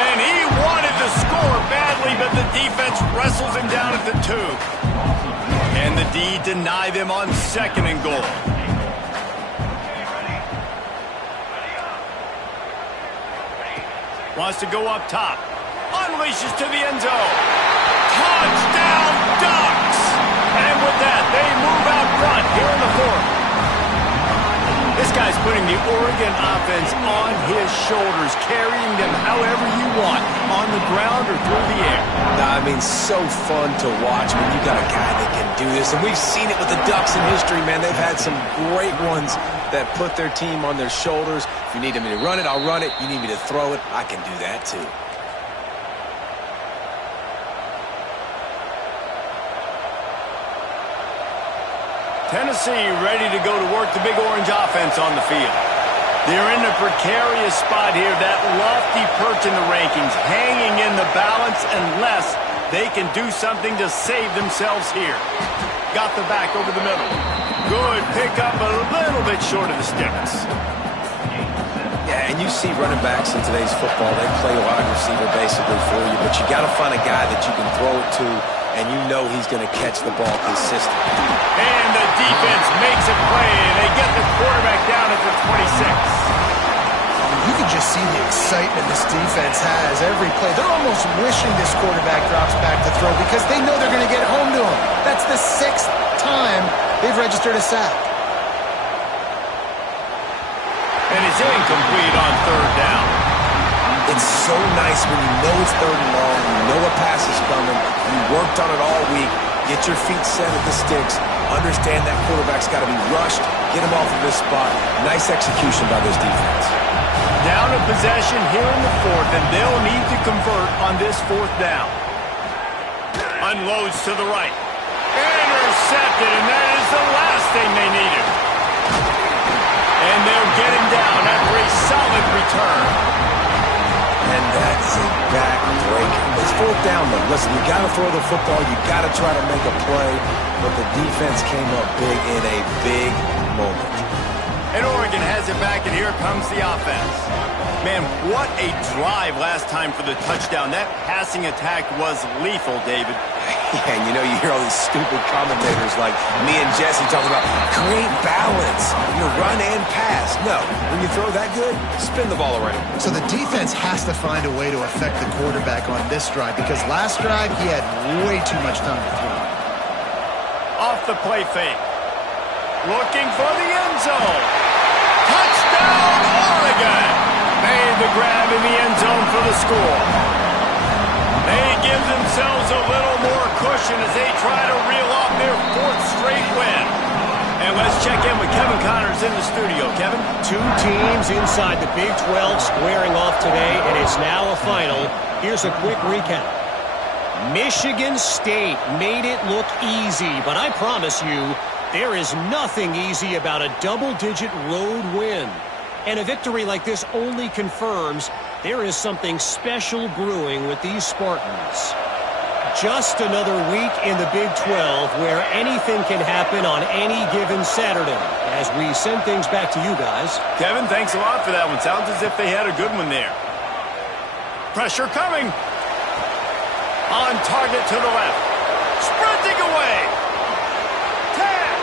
And he wanted to score badly, but the defense wrestles him down at the 2. And the D deny them on second and goal. Wants to go up top. Unleashes to the end zone. Touchdown, Ducks! And with that, they move out front here in the fourth. This guy's putting Oregon offense on his shoulders, carrying them however you want, on the ground or through the air. I mean, so fun to watch when you got a guy that can do this. And we've seen it with the Ducks in history, man. They've had some great ones that put their team on their shoulders. If you need me to run it, I'll run it. You need me to throw it, I can do that too. Tennessee ready to go to work the Big Orange offense on the field. They're in a precarious spot here, that lofty perch in the rankings, hanging in the balance unless they can do something to save themselves here. Got the back over the middle. Good pickup, a little bit short of the sticks. Yeah, and you see running backs in today's football, they play wide receiver basically for you, but you got to find a guy that you can throw it to, and you know he's going to catch the ball consistently. And the defense makes a play. They get the quarterback down at the 26. You can just see the excitement this defense has every play. They're almost wishing this quarterback drops back to throw because they know they're going to get home to him. That's the 6th time they've registered a sack. And it's incomplete on 3rd down. It's so nice when you know it's 3rd and long, you know a pass is coming, you worked on it all week, get your feet set at the sticks, understand that quarterback's got to be rushed, get him off of this spot. Nice execution by this defense. Down a possession here in the 4th, and they'll need to convert on this 4th down. Unloads to the right. Intercepted, and that is the last thing they needed. And they'll get him down after a solid return. And that's a back-breaker. It's 4th down, though. Listen, you got to throw the football. You got to try to make a play. But the defense came up big in a big moment. And Oregon has it back, and here comes the offense. Man, what a drive last time for the touchdown. That passing attack was lethal, David. Yeah, and you know, you hear all these stupid commentators like me and Jesse talking about create balance, run and pass. No, when you throw that good, spin the ball around. So the defense has to find a way to affect the quarterback on this drive because last drive he had way too much time to throw. Off the play fake. Looking for the end zone. Touchdown, Oregon! Made the grab in the end zone for the score. They give themselves a little more cushion as they try to reel off their 4th straight win. And let's check in with Kevin Connors in the studio. Kevin? 2 teams inside the Big 12 squaring off today, and it's now a final. Here's a quick recap. Michigan State made it look easy, but I promise you, there is nothing easy about a double-digit road win. And a victory like this only confirms there is something special brewing with these Spartans. Just another week in the Big 12 where anything can happen on any given Saturday. As we send things back to you guys. Kevin, thanks a lot for that one. Sounds as if they had a good one there. Pressure coming. On target to the left. Sprinting away. Tap.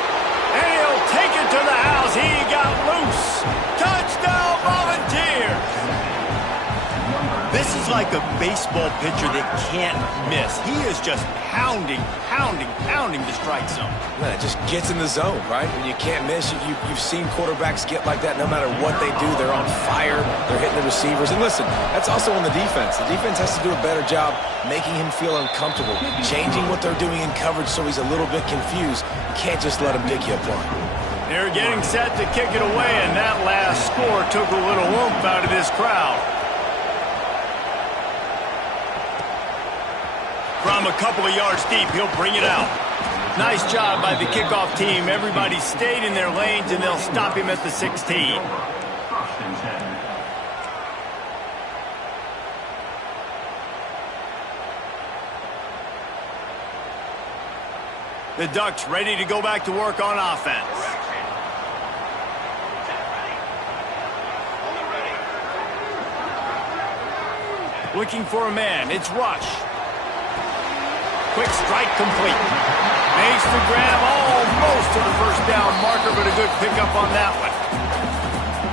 And he'll take it to the house. He got loose. Touchdown, Volunteers. This is like a baseball pitcher that can't miss. He is just pounding the strike zone. Man, it just gets in the zone, right? When you can't miss, you've seen quarterbacks get like that no matter what they do. They're on fire. They're hitting the receivers. And listen, that's also on the defense. The defense has to do a better job making him feel uncomfortable, changing what they're doing in coverage so he's a little bit confused. You can't just let him pick you apart. They're getting set to kick it away, and that last score took a little oomph out of this crowd. From a couple of yards deep, he'll bring it out. Nice job by the kickoff team. Everybody stayed in their lanes, and they'll stop him at the 16. 1st and 10. The Ducks ready to go back to work on offense. Looking for a man. It's Rush. Quick strike complete. Makes the grab almost to the 1st down marker, but a good pickup on that one.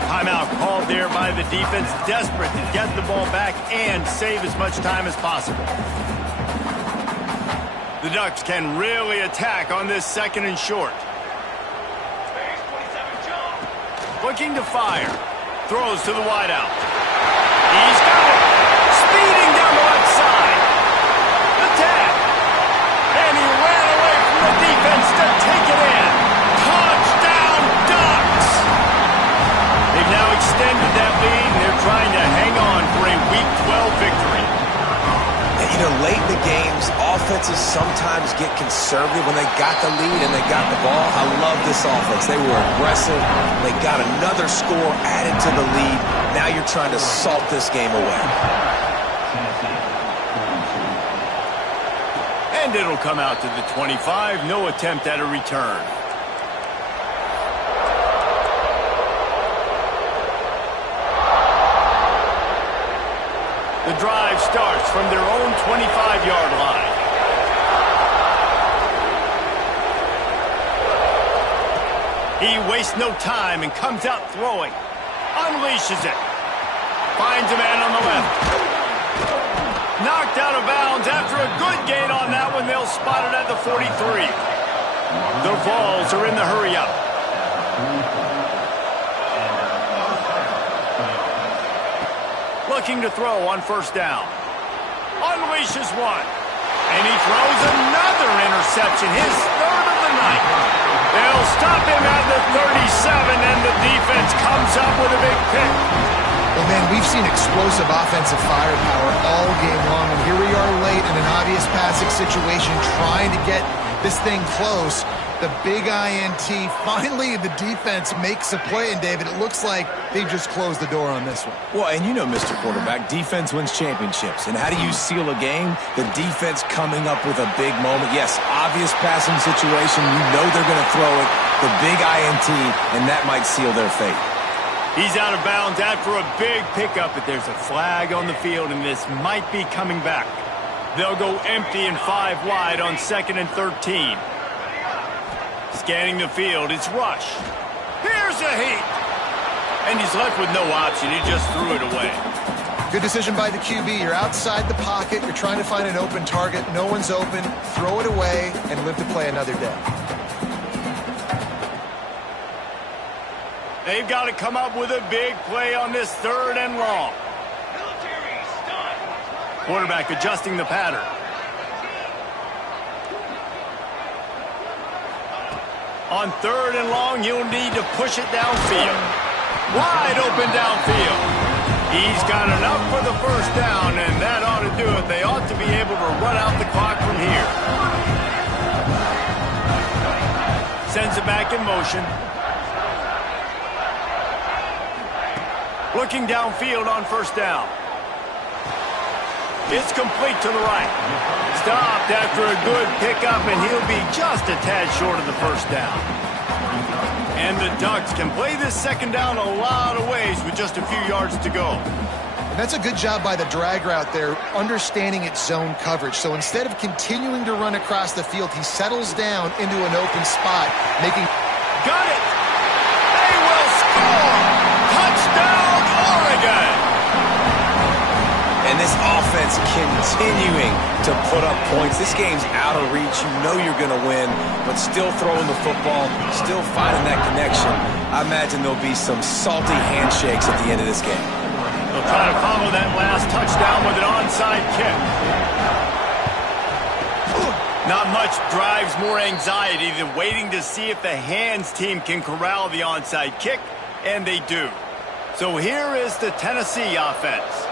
Timeout called there by the defense, desperate to get the ball back and save as much time as possible. The Ducks can really attack on this 2nd and short. Looking to fire. Throws to the wideout. He's got it. Speeding down the left side. The tag. And he ran away from the defense to take it in. Touchdown Ducks! They've now extended that lead, and they're trying to hang on for a Week 12 victory. And, you know, late in the games, offenses sometimes get conservative when they got the lead and they got the ball. I love this offense. They were aggressive. They got another score added to the lead. Now you're trying to salt this game away. And it'll come out to the 25. No attempt at a return. The drive starts from their own 25-yard line. He wastes no time and comes out throwing. Unleashes it. Finds a man on the left. Knocked out of bounds after a good gain on that one. They'll spot it at the 43. The Vols are in the hurry-up. Looking to throw on first down. Unleashes one. And he throws another interception, his third of the night. They'll stop him at the 37, and the defense comes up with a big pick. Well, man, we've seen explosive offensive firepower all game long, and here we are late in an obvious passing situation trying to get this thing close. The big INT, finally the defense makes a play, and David, it looks like they've just closed the door on this one. Well, and you know, Mr. Quarterback, defense wins championships. And how do you seal a game? The defense coming up with a big moment. Yes, obvious passing situation. You know they're going to throw it. The big INT, and that might seal their fate. He's out of bounds after a big pickup, but there's a flag on the field, and this might be coming back. They'll go empty and 5 wide on 2nd and 13. Scanning the field, it's Rush. Here's a heat. And he's left with no option. He just threw it away. Good decision by the QB. You're outside the pocket. You're trying to find an open target. No one's open. Throw it away and live to play another day. They've got to come up with a big play on this 3rd and long. Quarterback adjusting the pattern. On 3rd and long, you'll need to push it downfield. Wide open downfield. He's got enough for the first down, and that ought to do it. They ought to be able to run out the clock from here. Sends it back in motion. Looking downfield on first down. It's complete to the right. Stopped after a good pickup, and he'll be just a tad short of the first down. And the Ducks can play this second down a lot of ways with just a few yards to go. And that's a good job by the drag route there, understanding its zone coverage. So instead of continuing to run across the field, he settles down into an open spot, making... Got it! They will score! Touchdown, Oregon! And this offense continuing to put up points. This game's out of reach. You know you're going to win, but still throwing the football, still finding that connection. I imagine there'll be some salty handshakes at the end of this game. They'll try to follow that last touchdown with an onside kick. Not much drives more anxiety than waiting to see if the hands team can corral the onside kick, and they do. So here is the Tennessee offense.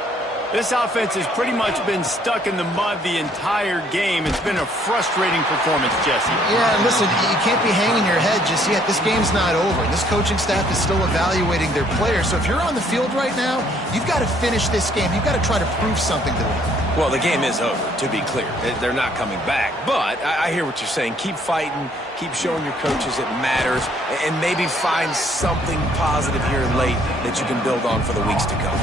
This offense has pretty much been stuck in the mud the entire game. It's been a frustrating performance, Jesse. Yeah, listen, you can't be hanging your head just yet. This game's not over. This coaching staff is still evaluating their players. So if you're on the field right now, you've got to finish this game. You've got to try to prove something to them. Well, the game is over, to be clear. They're not coming back. But I hear what you're saying. Keep fighting. Keep showing your coaches it matters. And maybe find something positive here and late that you can build on for the weeks to come.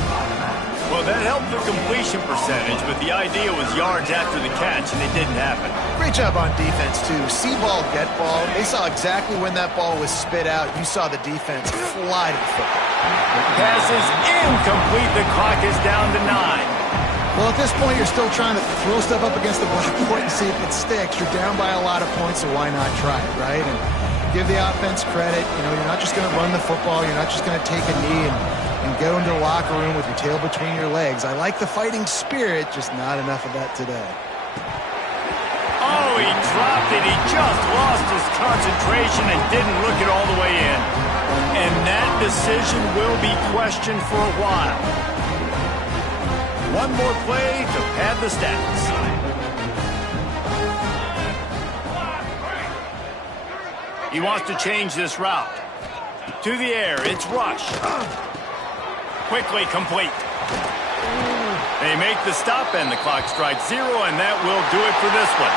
Well, that helped the completion percentage, but the idea was yards after the catch, and it didn't happen. Great job on defense, too. See ball, get ball. They saw exactly when that ball was spit out. You saw the defense fly to the football. Pass is incomplete. The clock is down to 9. Well, at this point, you're still trying to throw stuff up against the blackboard and see if it sticks. You're down by a lot of points, so why not try it, right? And give the offense credit. You know, you're not just going to run the football. You're not just going to take a knee and go into the locker room with your tail between your legs. I like the fighting spirit, just not enough of that today. Oh, he dropped it. He just lost his concentration and didn't look it all the way in. And that decision will be questioned for a while. One more play to pad the stats. He wants to change this route. To the air, it's rush. Quickly complete. They make the stop and the clock strikes 0, and that will do it for this one.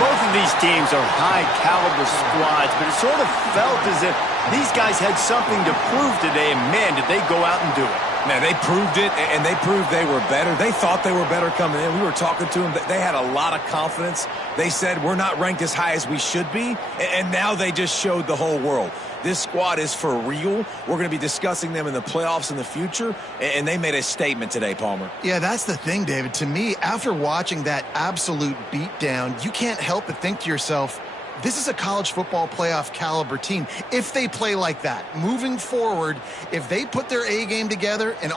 Both of these teams are high-caliber squads, but it sort of felt as if these guys had something to prove today, and man, did they go out and do it. Now, they proved it, and they proved they were better. They thought they were better coming in. We were talking to them. They had a lot of confidence. They said, we're not ranked as high as we should be, and now they just showed the whole world. This squad is for real. We're going to be discussing them in the playoffs in the future, and they made a statement today, Palmer. Yeah, that's the thing, David. To me, after watching that absolute beatdown, you can't help but think to yourself, this is a college football playoff caliber team. If they play like that, moving forward, if they put their A game together and